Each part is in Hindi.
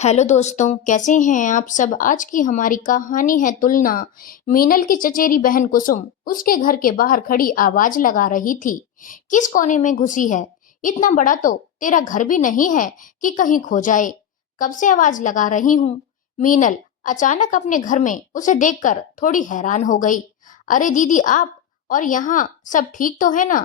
हेलो दोस्तों, कैसे हैं आप सब। आज की हमारी कहानी है तुलना। मीनल की चचेरी बहन कुसुम उसके घर के बाहर खड़ी आवाज लगा रही थी। किस कोने में घुसी है? इतना बड़ा तो तेरा घर भी नहीं है कि कहीं खो जाए। कब से आवाज लगा रही हूँ। मीनल अचानक अपने घर में उसे देखकर थोड़ी हैरान हो गई। अरे दीदी, आप और यहाँ सब ठीक तो है ना?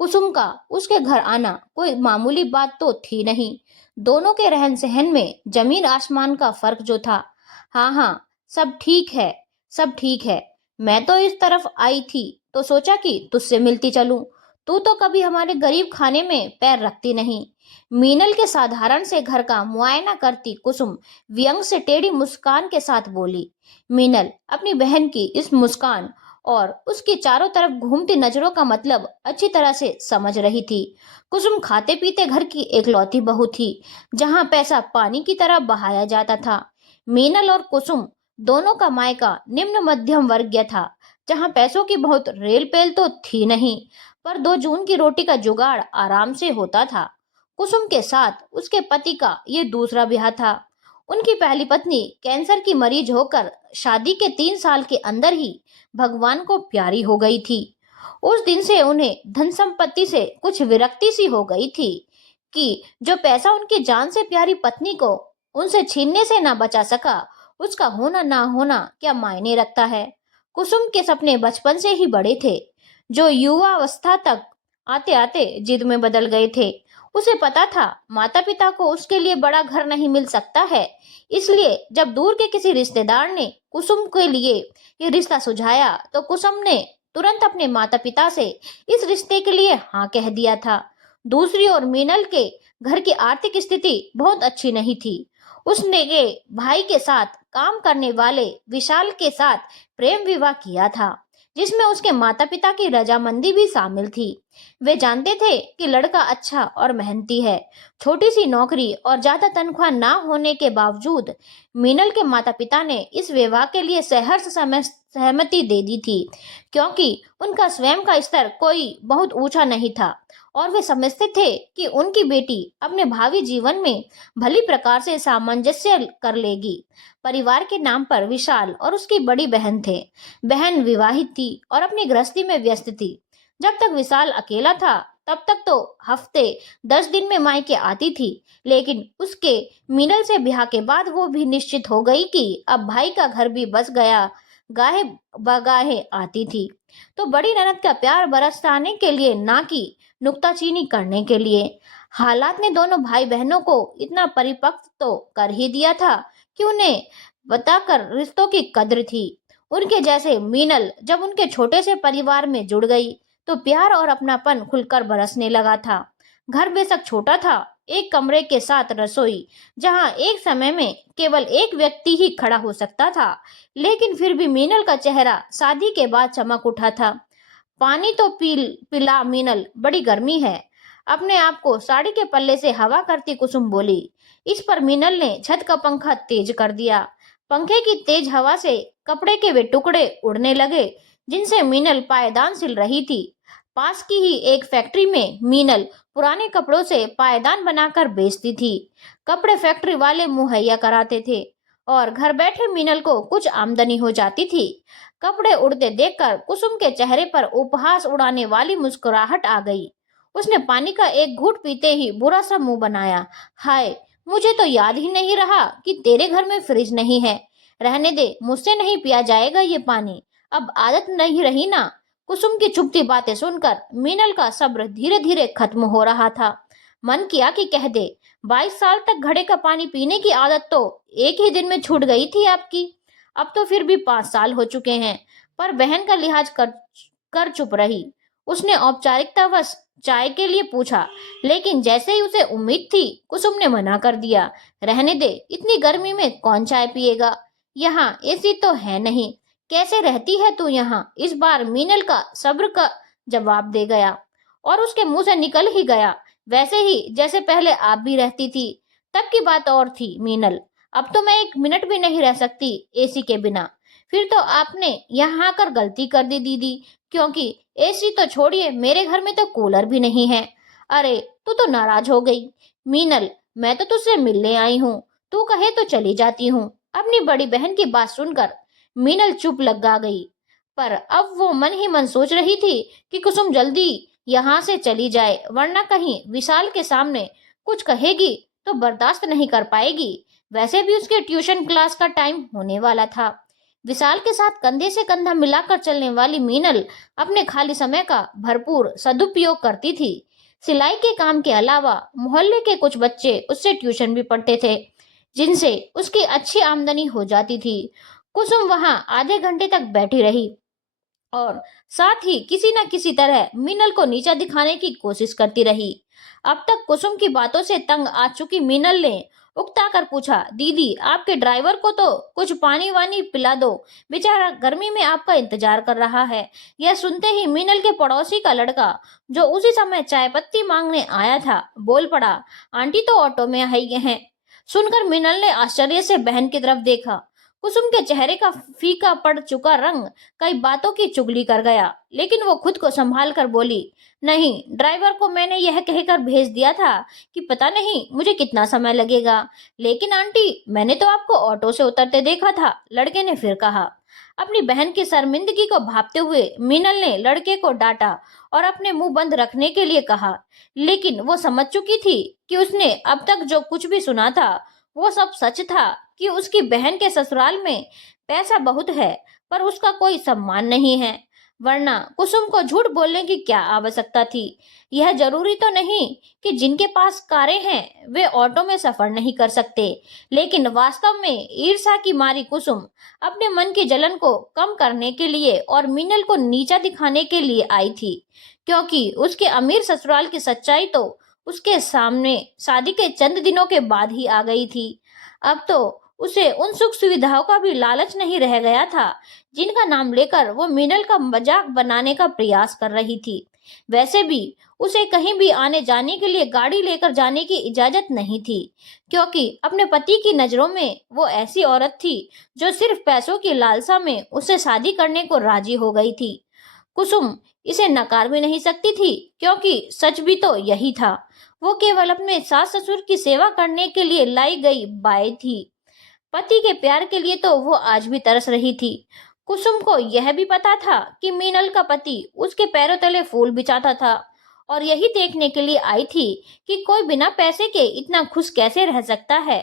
कुसुम का उसके घर आना कोई मामूली बात तो थी नहीं। दोनों के रहन सहन में जमीन आसमान का फर्क जो था। हाँ हाँ, सब ठीक है, सब ठीक है। मैं तो इस तरफ आई थी तो सोचा कि तुझसे मिलती चलूं। तू तो कभी हमारे गरीब खाने में पैर रखती नहीं। मीनल के साधारण से घर का मुआयना करती कुसुम व्यंग से टेढ़ी मुस्कान के साथ बोली। मीनल अपनी बहन की इस मुस्कान और उसकी चारों तरफ घूमती नजरों का मतलब अच्छी तरह से समझ रही थी। कुसुम खाते पीते घर की एकलौती बहू थी, जहां पैसा पानी की तरह बहाया जाता था। मीनल और कुसुम दोनों का मायका निम्न मध्यम वर्गीय था, जहां पैसों की बहुत रेल पेल तो थी नहीं, पर 2 जून की रोटी का जुगाड़ आराम से होता था। कुसुम के साथ उसके पति का ये दूसरा ब्याह था। उनकी पहली पत्नी कैंसर की मरीज होकर शादी के 3 साल के अंदर ही भगवान को प्यारी हो गई थी। उस दिन से उन्हें धन संपत्ति से कुछ विरक्ति सी हो गई थी कि जो पैसा उनकी जान से प्यारी पत्नी को उनसे छीनने से ना बचा सका, उसका होना ना होना क्या मायने रखता है। कुसुम के सपने बचपन से ही बड़े थे, जो युवा अवस्था तक आते आते जिद में बदल गए थे। उसे पता था माता पिता को उसके लिए बड़ा घर नहीं मिल सकता है, इसलिए जब दूर के किसी रिश्तेदार ने कुसुम के लिए ये रिश्ता सुझाया तो कुसुम ने तुरंत अपने माता पिता से इस रिश्ते के लिए हाँ कह दिया था। दूसरी ओर मीनल के घर की आर्थिक स्थिति बहुत अच्छी नहीं थी। उसने के भाई के साथ काम करने वाले विशाल के साथ प्रेम विवाह किया था, जिसमें उसके माता पिता की रजामंदी भी शामिल थी। वे जानते थे कि लड़का अच्छा और मेहनती है। छोटी सी नौकरी और ज्यादा तनख्वाह ना होने के बावजूद मीनल के माता पिता ने इस विवाह के लिए सहर्ष सहमति दे दी थी, क्योंकि उनका स्वयं का स्तर कोई बहुत ऊंचा नहीं था और वे समझते थे कि उनकी बेटी अपने भावी जीवन में भली प्रकार से सामंजस्य कर लेगी। परिवार के नाम पर विशाल और उसकी बड़ी बहन थे। बहन विवाहित थी और अपनी गृहस्थी में व्यस्त थी। जब तक विशाल अकेला था तब तक तो हफ्ते 10 दिन में मायके आती थी, लेकिन उसके मीनल से ब्याह के बाद वो भी निश्चित हो गई कि अब भाई का घर भी बस गया। गाहे बगाहे आती थी तो बड़ी ननद का प्यार बरसाने के लिए, ना कि नुक्ताचीनी करने के लिए। हालात ने दोनों भाई बहनों को इतना परिपक्व तो कर ही दिया था कि उन्हें बताकर रिश्तों की कद्र थी। उनके जैसे मीनल जब उनके छोटे से परिवार में जुड़ गई तो प्यार और अपनापन खुलकर बरसने लगा था। घर बेशक छोटा था, एक कमरे के साथ रसोई, जहां एक समय में केवल एक व्यक्ति ही खड़ा हो सकता था, लेकिन फिर भी मीनल का चेहरा शादी के बाद चमक उठा था। पानी तो पिला मीनल, बड़ी गर्मी है। अपने आप को साड़ी के पल्ले से हवा करती कुसुम बोली। इस पर मीनल ने छत का पंखा तेज कर दिया। पंखे की तेज हवा से कपड़े के वे टुकड़े उड़ने लगे जिनसे मीनल पायदान सिल रही थी। पास की ही एक फैक्ट्री में मीनल पुराने कपड़ों से पायदान बनाकर बेचती थी। कपड़े फैक्ट्री वाले मुहैया कराते थे और घर बैठे मीनल को कुछ आमदनी हो जाती थी। कपड़े उड़ते देखकर कुसुम के चेहरे पर उपहास उड़ाने वाली मुस्कुराहट आ गई। उसने पानी का एक घूंट पीते ही बुरा सा मुंह बनाया। हाय, मुझे तो याद ही नहीं रहा कि तेरे घर में फ्रिज नहीं है। रहने दे, मुझसे नहीं पिया जाएगा ये पानी। अब आदत नहीं रही ना। कुसुम की चुपती बातें सुनकर मीनल का सब्र धीरे धीरे खत्म हो रहा था। मन किया कि कह दे, 22 साल तक घड़े का पानी पीने की आदत तो एक ही दिन में छूट गई थी आपकी। अब तो फिर भी 5 साल हो चुके हैं। पर बहन का लिहाज कर चुप रही। उसने औपचारिकतावश चाय के लिए पूछा, लेकिन जैसे ही उसे उम्मीद थी कुसुम ने मना कर दिया। रहने दे, इतनी गर्मी में कौन चाय पिएगा। यहाँ एसी तो है नहीं। कैसे रहती है तू यहाँ? इस बार मीनल का सब्र का जवाब दे गया और उसके मुंह से निकल ही गया, वैसे ही जैसे पहले आप भी रहती थी। तब की बात और थी मीनल। अब तो मैं 1 मिनट भी नहीं रह सकती एसी के बिना। फिर तो आपने यहाँ आकर गलती कर दी दीदी, क्योंकि एसी तो छोड़िए, मेरे घर में तो कूलर भी नहीं है। अरे, तू तो नाराज हो गई। मीनल, मैं तो तुझसे मिलने आई हूँ। तू कहे तो चली जाती हूँ। अपनी बड़ी बहन की बात सुनकर मीनल चुप लगा गई। पर अब वो मन ही मन सोच रही थी कि कुसुम जल्दी यहाँ से चली जाए, वरना कहीं विशाल के सामने कुछ कहेगी तो बर्दाश्त नहीं कर पाएगी। वैसे भी उसके ट्यूशन क्लास का टाइम होने वाला था। विशाल के साथ कंधे से कंधा मिलाकर चलने वाली मीनल अपने खाली समय का भरपूर सदुपयोग करती थी। सिलाई के काम के अलावा मोहल्ले के कुछ बच्चे उससे ट्यूशन भी पढ़ते थे, जिनसे उसकी अच्छी आमदनी हो जाती थी। कुसुम वहां आधे घंटे तक बैठी रही और साथ ही किसी न किसी तरह मीनल को नीचा दिखाने की कोशिश करती रही। अब तक कुसुम की बातों से तंग आ चुकी मीनल ने उकता कर पूछा, दीदी आपके ड्राइवर को तो कुछ पानी वानी पिला दो, बेचारा गर्मी में आपका इंतजार कर रहा है। यह सुनते ही मीनल के पड़ोसी का लड़का, जो उसी समय चाय पत्ती मांगने आया था, बोल पड़ा, आंटी तो ऑटो में आई हैं। सुनकर मीनल ने आश्चर्य से बहन की तरफ देखा। कुसुम के चेहरे का फीका पड़ चुका रंग कई बातों की चुगली कर गया, लेकिन वो खुद को संभाल कर बोली, नहीं, ड्राइवर को मैंने यह कहकर भेज दिया था कि पता नहीं मुझे कितना समय लगेगा। लेकिन आंटी, मैंने तो आपको ऑटो से उतरते देखा था, लड़के ने फिर कहा। अपनी बहन की शर्मिंदगी को भांपते हुए मीनल ने लड़के को डांटा और अपने मुंह बंद रखने के लिए कहा, लेकिन वो समझ चुकी थी कि उसने अब तक जो कुछ भी सुना था वो सब सच था, कि उसकी बहन के ससुराल में पैसा बहुत है पर उसका कोई सम्मान नहीं है। वरना कुसुम को झूठ बोलने की क्या आवश्यकता थी। यह जरूरी तो नहीं कि जिनके पास कारें हैं वे ऑटो में सफर नहीं कर सकते, लेकिन वास्तव में ईर्ष्या की मारी कुसुम अपने मन की जलन को कम करने के लिए और मीनल को नीचा दिखाने के लिए आई थी, क्योंकि उसके अमीर ससुराल की सच्चाई तो उसके सामने शादी के चंद दिनों के बाद ही आ गई थी। अब तो उसे उन सुख सुविधाओं का भी लालच नहीं रह गया था, जिनका नाम लेकर वो मीनल का मजाक बनाने का प्रयास कर रही थी। वैसे भी उसे कहीं भी आने जाने के लिए गाड़ी लेकर जाने की इजाजत नहीं थी, क्योंकि अपने पति की नजरों में वो ऐसी औरत थी जो सिर्फ पैसों की लालसा में उससे शादी करने को राजी हो गई थी। कुसुम इसे नकार भी नहीं सकती थी, क्योंकि सच भी तो यही था। वो केवल अपने सास ससुर की सेवा करने के लिए लाई गई बाई थी। पति के प्यार के लिए तो वो आज भी तरस रही थी। कुसुम को यह भी पता था कि मीनल का पति उसके पैरों तले फूल बिछाता था, और यही देखने के लिए आई थी कि कोई बिना पैसे के इतना खुश कैसे रह सकता है।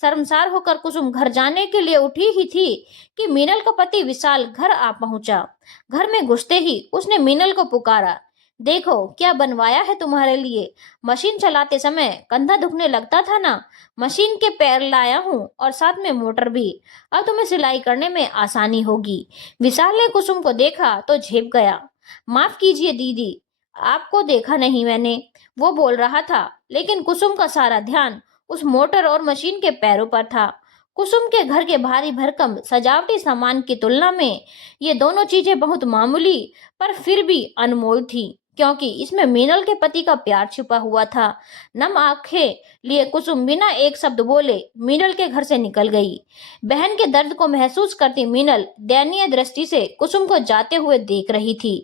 शर्मसार होकर कुसुम घर जाने के लिए उठी ही थी कि मीनल का पति विशाल घर आ पहुंचा। घर में घुसते ही उसने मीनल को पुकारा, देखो क्या बनवाया है तुम्हारे लिए। मशीन चलाते समय कंधा दुखने लगता था ना, मशीन के पैर लाया हूँ और साथ में मोटर भी। अब तुम्हें सिलाई करने में आसानी होगी। विशाल ने कुसुम को देखा तो झेप गया। माफ कीजिए दीदी, आपको देखा नहीं मैंने, वो बोल रहा था, लेकिन कुसुम का सारा ध्यान उस मोटर और मशीन के पैरों पर था। कुसुम के घर के भारी भरकम सजावटी सामान की तुलना में ये दोनों चीजें बहुत मामूली पर फिर भी अनमोल थी, क्योंकि इसमें मीनल के पति का प्यार छिपा हुआ था। नम आंखें लिए कुसुम बिना एक शब्द बोले मीनल के घर से निकल गई। बहन के दर्द को महसूस करती मीनल दयनीय दृष्टि से कुसुम को जाते हुए देख रही थी।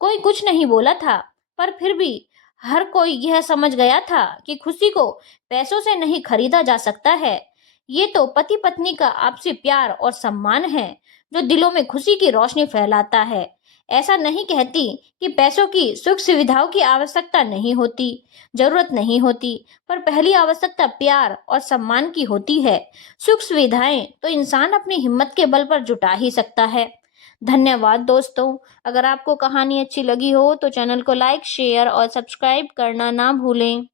कोई कुछ नहीं बोला था, पर फिर भी हर कोई यह समझ गया था कि खुशी को पैसों से नहीं खरीदा जा सकता है। ये तो पति पत्नी का आपसी प्यार और सम्मान है, जो दिलों में खुशी की रोशनी फैलाता है। ऐसा नहीं कहती कि पैसों की सुख सुविधाओं की आवश्यकता नहीं होती, जरूरत नहीं होती, पर पहली आवश्यकता प्यार और सम्मान की होती है। सुख सुविधाएं तो इंसान अपनी हिम्मत के बल पर जुटा ही सकता है। धन्यवाद दोस्तों। अगर आपको कहानी अच्छी लगी हो तो चैनल को लाइक, शेयर और सब्सक्राइब करना ना भूलें।